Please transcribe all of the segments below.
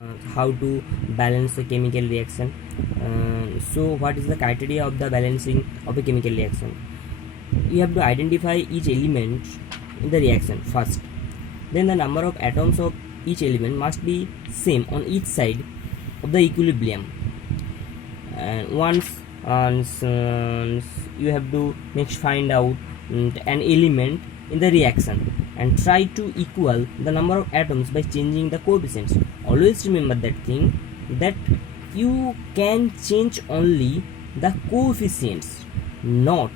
how to balance a chemical reaction. So what is the criteria of the balancing of a chemical reaction? You have to identify each element in the reaction first. Then the number of atoms of each element must be same on each side of the equilibrium. And once you have to next find out an element in the reaction and try to equal the number of atoms by changing the coefficients. Always remember that thing, that you can change only the coefficients, not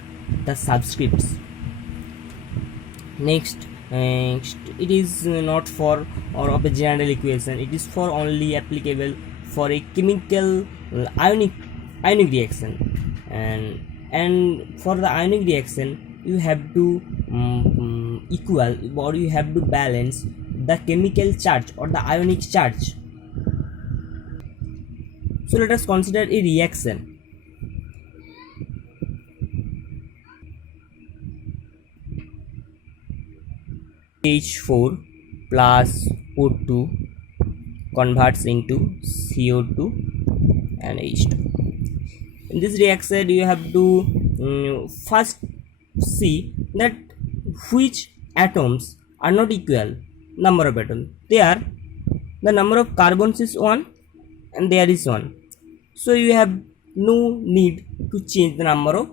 the subscripts. Next, it is not for or of a general equation, it is for only applicable for a chemical ionic reaction. And for the ionic reaction you have to equal, or you have to balance the chemical charge or the ionic charge. So let us consider a reaction. H4 plus O2 converts into CO2 and H2. In this reaction you have to first see that which atoms are not equal number of atoms. They are, the number of carbons is 1 and there is 1. So you have no need to change the number of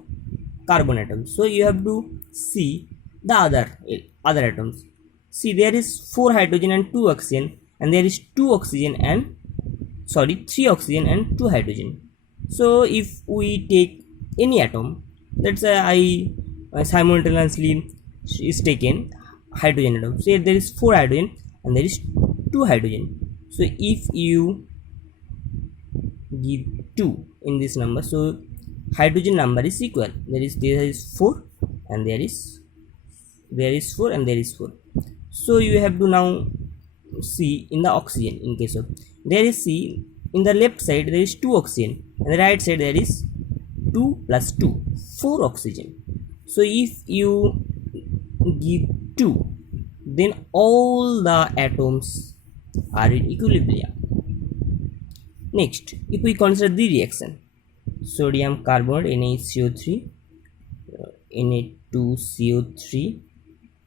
carbon atoms. So you have to see the other atoms. See, there is 4 hydrogen and 2 oxygen, and there is 3 oxygen and 2 hydrogen. So if we take any atom, let's say I simultaneously is taken hydrogen atom. Say there is 4 hydrogen and there is 2 hydrogen. So if you give 2 in this number, so hydrogen number is equal. There is 4 and there is 4 and there is 4. So you have to now see in the oxygen. In case of there is, see, in the left side there is 2 oxygen and the right side there is 2 plus 2, 4 oxygen. So if you give 2, then all the atoms are in equilibrium. Next, if we consider the reaction, sodium carbonate NaCO3 Na2CO3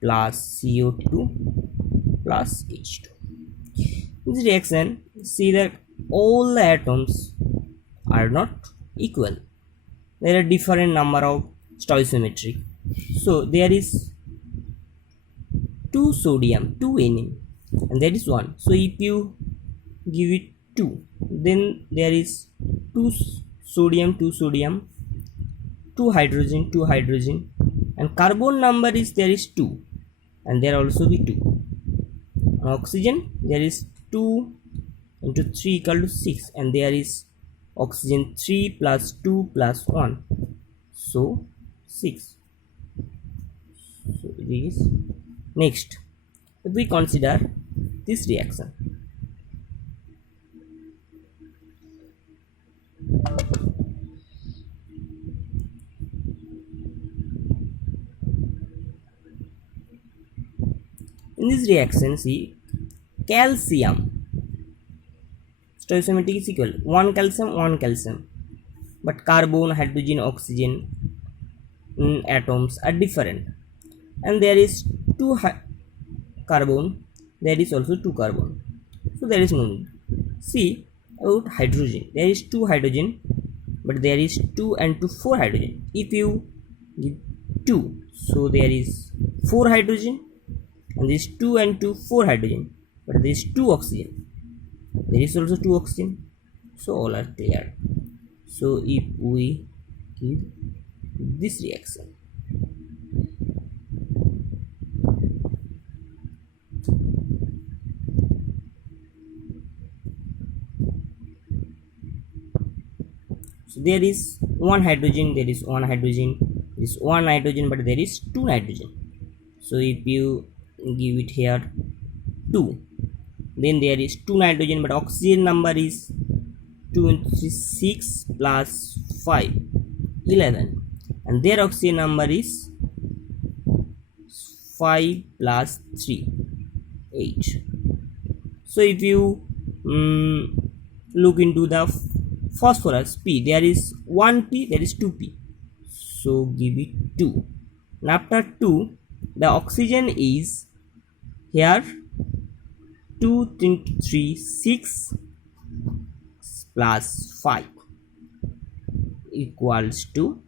plus CO2 plus H2. In this reaction, see that all the atoms are not equal. There are different number of stoichiometry. So there is 2 sodium, 2 Na, and there is 1. So if you give it 2, then there is 2 sodium, 2 hydrogen, and carbon number is, there is 2, and there also be 2. Oxygen, there is 2 into 3 equal to 6, and there is oxygen 3 plus 2 plus 1, so 6. So it is. Next, if we consider this reaction, in this reaction, see, calcium stoichiometry is equal 1 calcium, but carbon, hydrogen, oxygen atoms are different, and there is 2 carbon, there is also 2 carbon, so there is no need. See about hydrogen, there is 2 hydrogen, but there is 2 and 2 4 hydrogen. If you give 2, so there is 4 hydrogen, and there is 2 and 2 4 hydrogen, but there is 2 oxygen, there is also 2 oxygen, so all are clear. So if we give this reaction, so there is 1 hydrogen, there is 1 hydrogen, there is 1 nitrogen, but there is 2 nitrogen. So if you give it here 2, then there is 2 nitrogen, but oxygen number is 2 into 3, 6 plus 5, 11, and their oxygen number is 5 plus 3, 8. So if you look into the phosphorus P. There is 1p, there is 2p, so give it 2. And after 2, the oxygen is here 2 into 3, 6 plus 5 equals to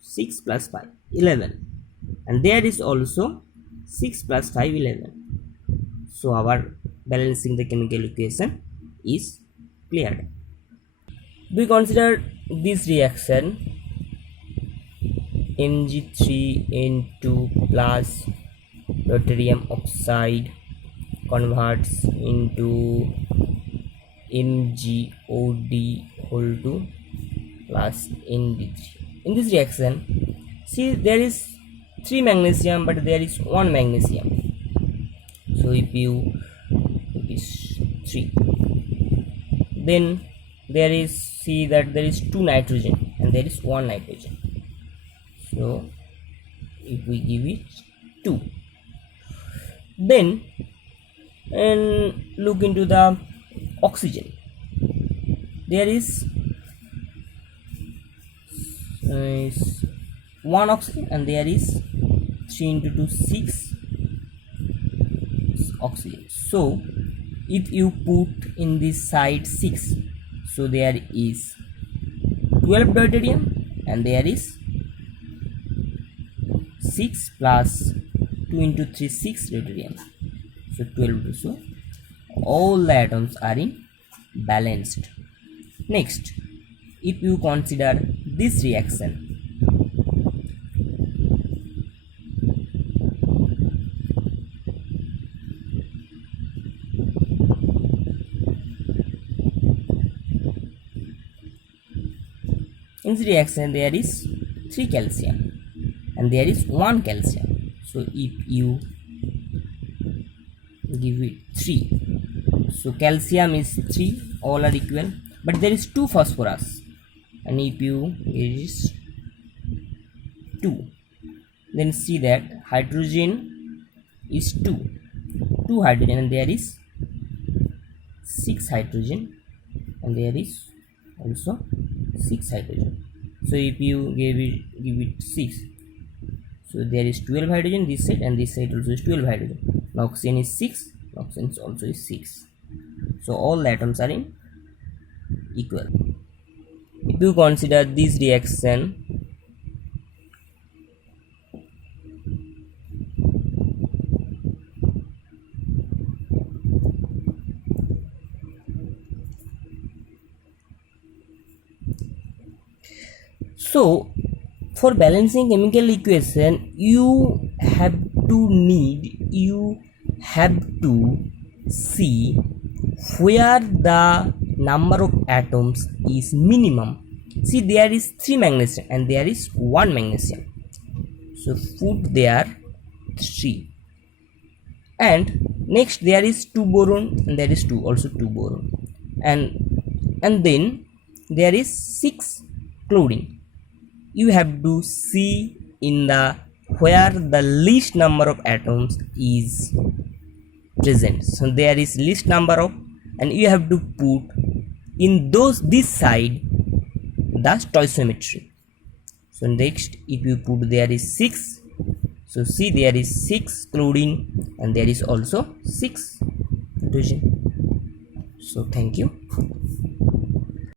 6 plus 5, 11. And there is also 6 plus 5, 11. So our balancing the chemical equation is cleared. We consider this reaction Mg3N2 plus deuterium oxide converts into MgOD whole 2 plus Nd3. In this reaction, see, there is 3 magnesium but there is 1 magnesium. So if you is 3, then there is, see that there is 2 nitrogen and there is 1 nitrogen. So if we give it 2, then and look into the oxygen, there is 1 oxygen and there is 3 into 2, 6 oxygen. So if you put in this side 6, so there is 12 deuterium and there is 6 plus 2 into 3, 6 deuterium, so 12. So all the atoms are in balanced. Next, if you consider this reaction, in this reaction there is 3 calcium and there is 1 calcium. So if you give it 3, so calcium is 3, all are equal, but there is 2 phosphorus, and if you is 2, then see that hydrogen is 2 hydrogen and there is 6 hydrogen and there is also 6 hydrogen. So if you give it 6, so there is 12 hydrogen this side and this side also is 12 hydrogen. Now oxygen is 6, oxygen also is 6. So all the atoms are in equal. If you consider this reaction, so for balancing chemical equation you have to see where the number of atoms is minimum. See, there is 3 magnesium and there is 1 magnesium, so put there 3, and next there is 2 boron and there is 2 also 2 boron, and then there is 6 chlorine. You have to see in the where the least number of atoms is present. So there is least number of, and you have to put in this side the stoichiometry. So next, if you put there is 6, so see there is 6 chlorine and there is also 6 hydrogen. So thank you.